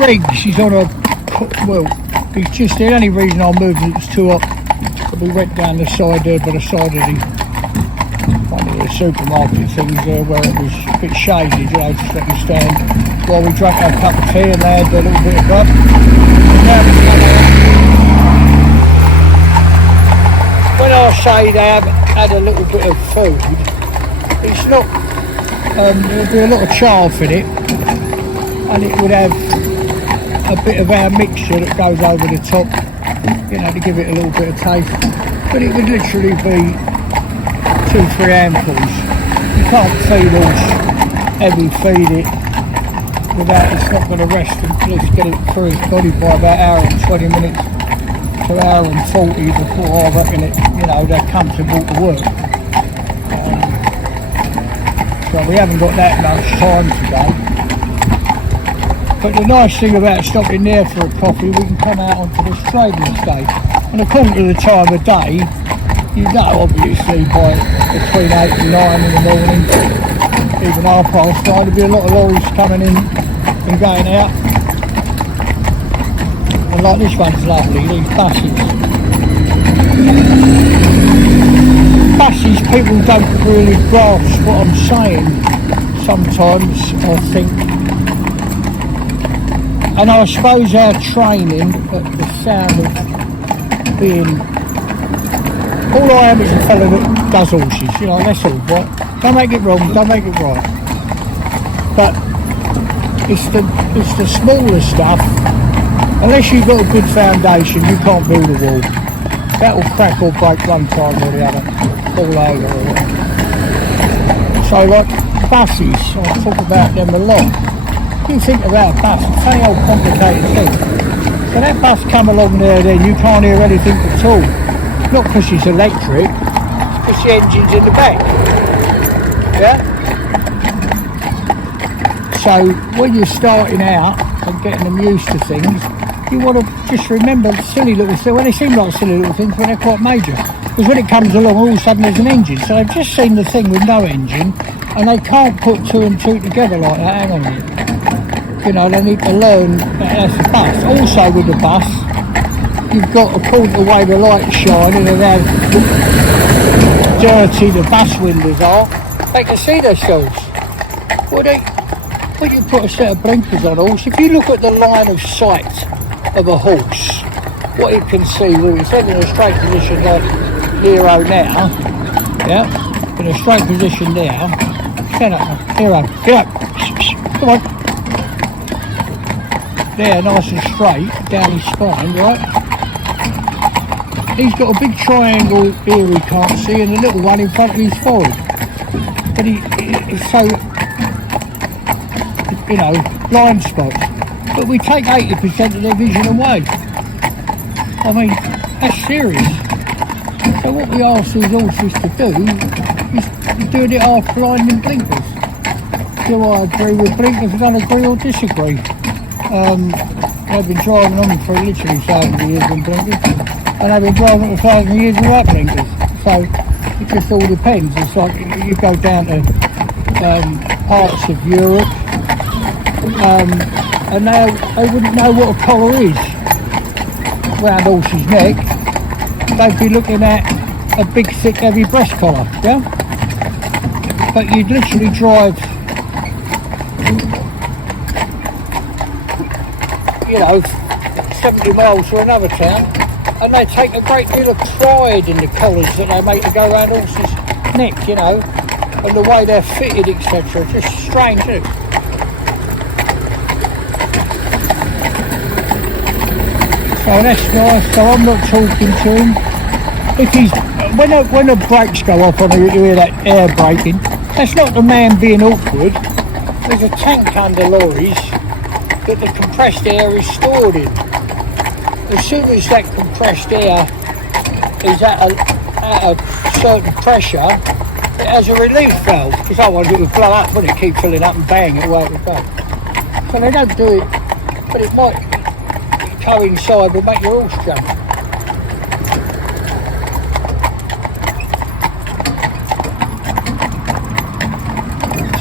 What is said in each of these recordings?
Griggs, he's on a, well, he's just, the only reason I moved it was too hot. We went down the side there by the side of one of the supermarket things there where it was a bit shady, you know, just let me stand while we drank our cup of tea and they had a little bit of grub. When I say they have had a little bit of food, it's not, there'll be a lot of chaff in it and it would have a bit of our mixture that goes over the top, you know, to give it a little bit of taste, but it would literally be 2-3 handfuls. You can't feed horse, heavy feed it without, it's not going to rest until it's get it through its body by about an hour and 20 minutes to an hour and 40 before I reckon it, you know, they're comfortable to work. So we haven't got that much time today. But the nice thing about stopping there for a coffee, we can come out onto this trading estate. And according to the time of day, you know, obviously by between 8 and 9 in the morning, even 9:30, there'll be a lot of lorries coming in and going out. And like this one's lovely, these buses. Buses, people don't really grasp what I'm saying sometimes, I think. And I suppose our training at the sound of being, all I am is a fellow that does horses, you know, that's all, right? Don't make it wrong, don't make it right. But it's the smaller stuff, unless you've got a good foundation, you can't build a wall. That will crack or break one time or the other, fall over or whatever. So like buses, I talk about them a lot. You think about a bus, it's a whole complicated thing. So that bus come along there then, you can't hear anything at all. Not because it's electric, it's because the engine's in the back. Yeah? So when you're starting out and getting them used to things, you want to just remember silly little things. Well, they seem like silly little things, but they're quite major. Because when it comes along, all of a sudden there's an engine. So they've just seen the thing with no engine, and they can't put 2 and 2 together like that. Hang on a minute. You know, they need to learn that that's a bus. Also with the bus, you've got, according to the way the light's shining and how dirty the bus windows are, they can see themselves. Well, when you put a set of blinkers on a horse, if you look at the line of sight of a horse, what you can see, well, it's in a straight position like Nero now, yeah, in a straight position now. Stand up now, Nero, get up, come on. There, nice and straight down his spine, right? He's got a big triangle here he can't see and a little one in front of his forehead. But he's so, you know, blind spots. But we take 80% of their vision away. I mean, that's serious. So what we ask these horses to do is doing it half blind in blinkers. Do I agree with blinkers? I don't agree or disagree. They've been driving on for literally 1,000 years in blinkers, and they've been driving for 1,000 years without blinkers. So it just all depends. It's like you go down to parts of Europe, and they wouldn't know what a collar is round a horse's neck. They'd be looking at a big, thick, heavy breast collar, yeah? But you'd literally drive, you know, 70 miles to another town, and they take a great deal of pride in the collars that they make to go around horses' neck, you know, and the way they're fitted, etc. Just strange, isn't it? So that's nice. So I'm not talking to him. If he's when the brakes go off on you hear that air braking, that's not the man being awkward. There's a tank under lorries that the compressed air is stored in. As soon as that compressed air is at a certain pressure, it has a relief valve, because otherwise it would blow up, wouldn't it? Keep filling up and bang it away with that. So they don't do it, but it might coincide with make your horse jump.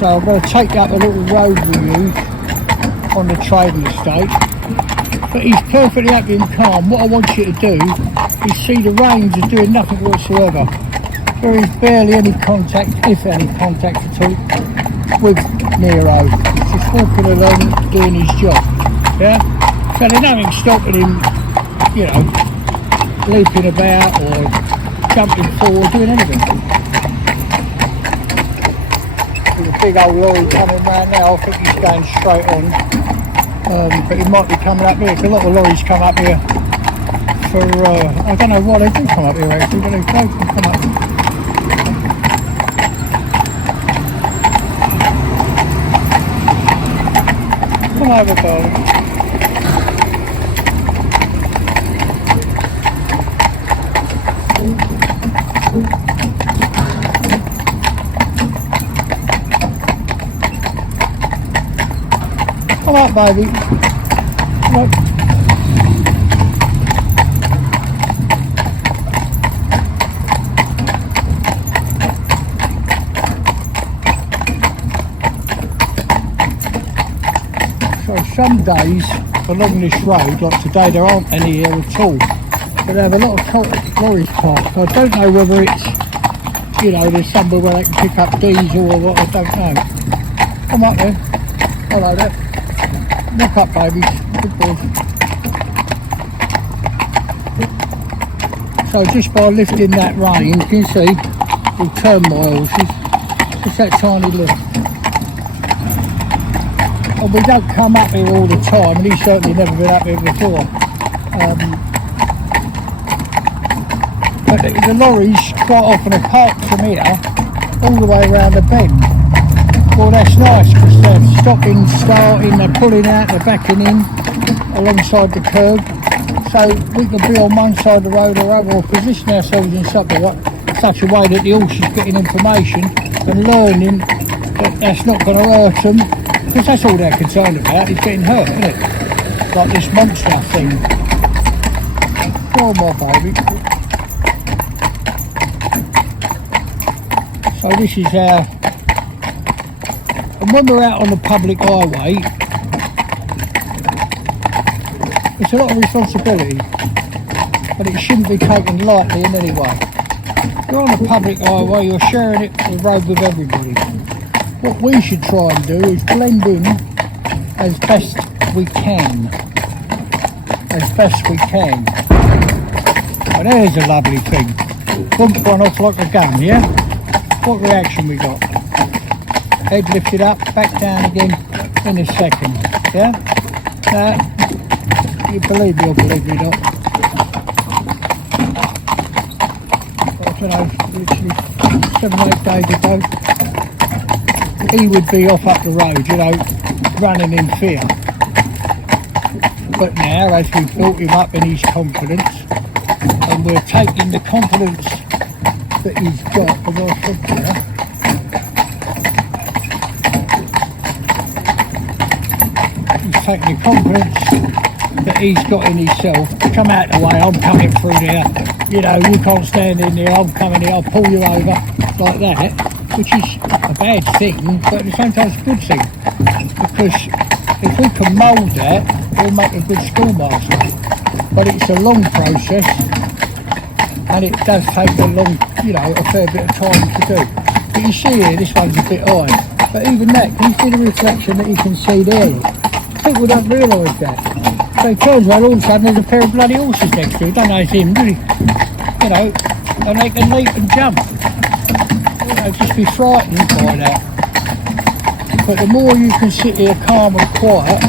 So I'm going to take up a little road we use on the trading estate. But he's perfectly happy and calm. What I want you to do is see the reins are doing nothing whatsoever. There is barely any contact, if any contact at all, with Nero. He's just walking along, doing his job. Yeah? So there's nothing stopping him, you know, leaping about or jumping forward, doing anything. There's a big old lorry coming round now. I think he's going straight on. But he might be coming up here, because a lot of lorries come up here for, I don't know why they do come up here actually, but they can come up here. Come over, darling. Come on, baby. Come on. So some days along this road, like today, there aren't any here at all. But they have a lot of lorries parked. I don't know whether it's, you know, there's somewhere where they can pick up diesel or what, I don't know. Come up there. Hello there. Look up, babies. Good boy. So just by lifting that rein, you can see we'll turn my horses. Just that tiny lift. And we don't come up here all the time, and he's certainly never been up here before. But the lorries quite often are parked from here all the way around the bend. Well, that's nice because they're stopping, starting, they're pulling out, they're backing in alongside the curb. So we can be on one side of the road or other, or position ourselves in such a way that the horse is getting information and learning that that's not going to hurt them, because that's all they're concerned about, is getting hurt, isn't it? Like this monster thing. Oh, my baby. So this is our... And when we're out on the public highway, it's a lot of responsibility, but it shouldn't be taken lightly in any way. You're on a public highway, you're sharing the road with everybody. What we should try and do is blend in as best we can. As best we can. And there's a lovely thing. Bump one off like a gun, yeah? What reaction we got? Head lifted up, back down again in a second, yeah? You believe me or believe me not. I don't know, literally 7-8 days ago, he would be off up the road, you know, running in fear. But now, as we've built him up in his confidence, and we're taking the confidence that he's got, as I said there, taking the confidence that he's got in himself. Come out the way, I'm coming through there, you know, you can't stand in there, I'm coming here, I'll pull you over, like that, which is a bad thing, but at the same time it's a good thing, because if we can mould that, we'll make a good schoolmaster. But it's a long process, and it does take a long, you know, a fair bit of time to do. But you see here, this one's a bit high, but even that, can you see the reflection that you can see there? People don't realise that. So he turns around, all of a sudden there's a pair of bloody horses next to him. Don't know it's him, do you? You know, and they can leap and jump. You know, just be frightened by that. But the more you can sit here calm and quiet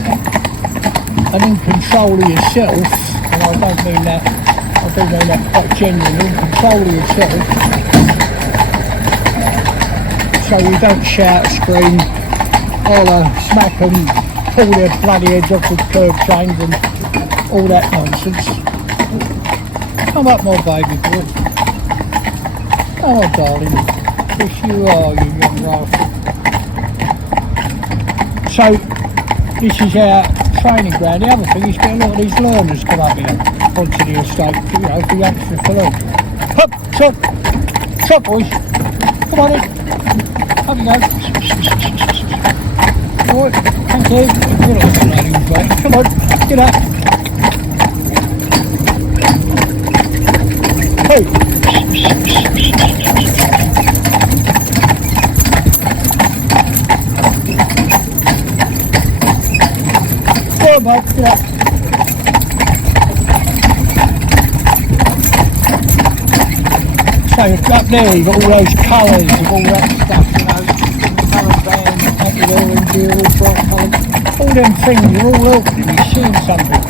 and in control of yourself, and I don't mean that, I do mean that quite genuinely, in control of yourself, so you don't shout, scream, holler, smack them, pull their bloody heads off the curb chains and all that nonsense. Come up, my baby boy. Come on, darling. Yes, you are, you young rascal. So, this is our training ground. The other thing is get a lot of these learners come up here onto the estate, you know, for youngsters to learn. Hop, stop. Stop, boys. Come on in. Up you go. Alright, thank you. You're not listening, mate. Come on, get up. Hey. Go on, mate, yeah. So up there you've got all those colours of all that stuff, you know, colour bands, anti-orange, all bright colours, all them things are all helping you, you're seeing something.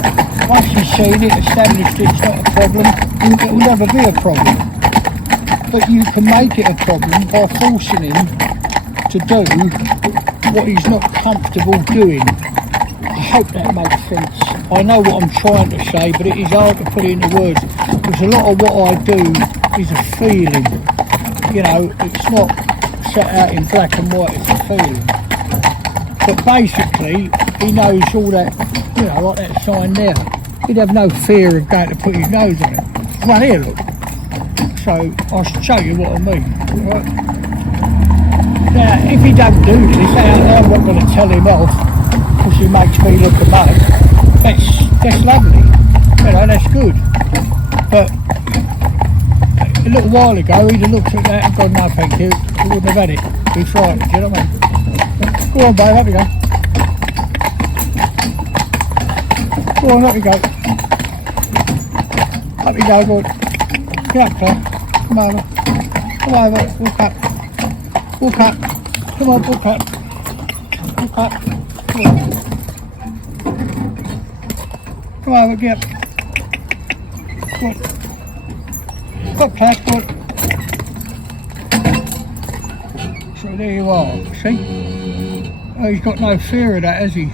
Once you've seen it, established it's not a problem, it will never be a problem. But you can make it a problem by forcing him to do what he's not comfortable doing. I hope that makes sense. I know what I'm trying to say, but it is hard to put it into words, because a lot of what I do is a feeling. You know, it's not set out in black and white, it's a feeling. But basically, he knows all that, you know, like that sign there. He'd have no fear of going to put his nose on it. Right here, look. So, I'll show you what I mean. Right? Now, if he don't do this, I'm not going to tell him off, because he makes me look a mug. That's lovely. You know, that's good. But a little while ago, he'd have looked at that and gone, no, thank you. He wouldn't have had it. He'd be frightened, you know what I mean? Go on, babe, up you go. Go on, up you go. Up you go, go on. Get up, Claire. Come over. Come over. Walk up. Walk up. Come on, walk up. Walk up. Come on. Come over, get up. Come on. Got Claire, go on. So there you are, see? Oh, he's got no fear of that, has he?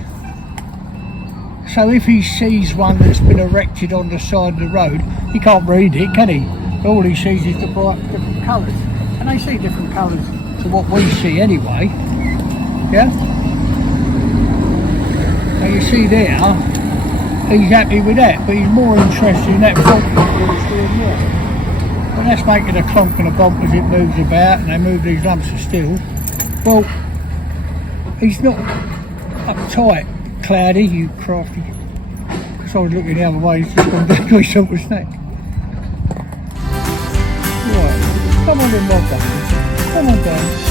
So if he sees one that's been erected on the side of the road, he can't read it, can he? All he sees is the bright different colours. And they see different colours to what we see anyway. Yeah? Now you see there, he's happy with that, but he's more interested in that front than he's doing there. But that's making a clonk and a bump as it moves about, and they move these lumps of steel. Well, he's not uptight, Cloudy, you crafty. Because I was looking the other way, he's just gone down to his sort of snack. Right, come on in, my buddy. Come on down.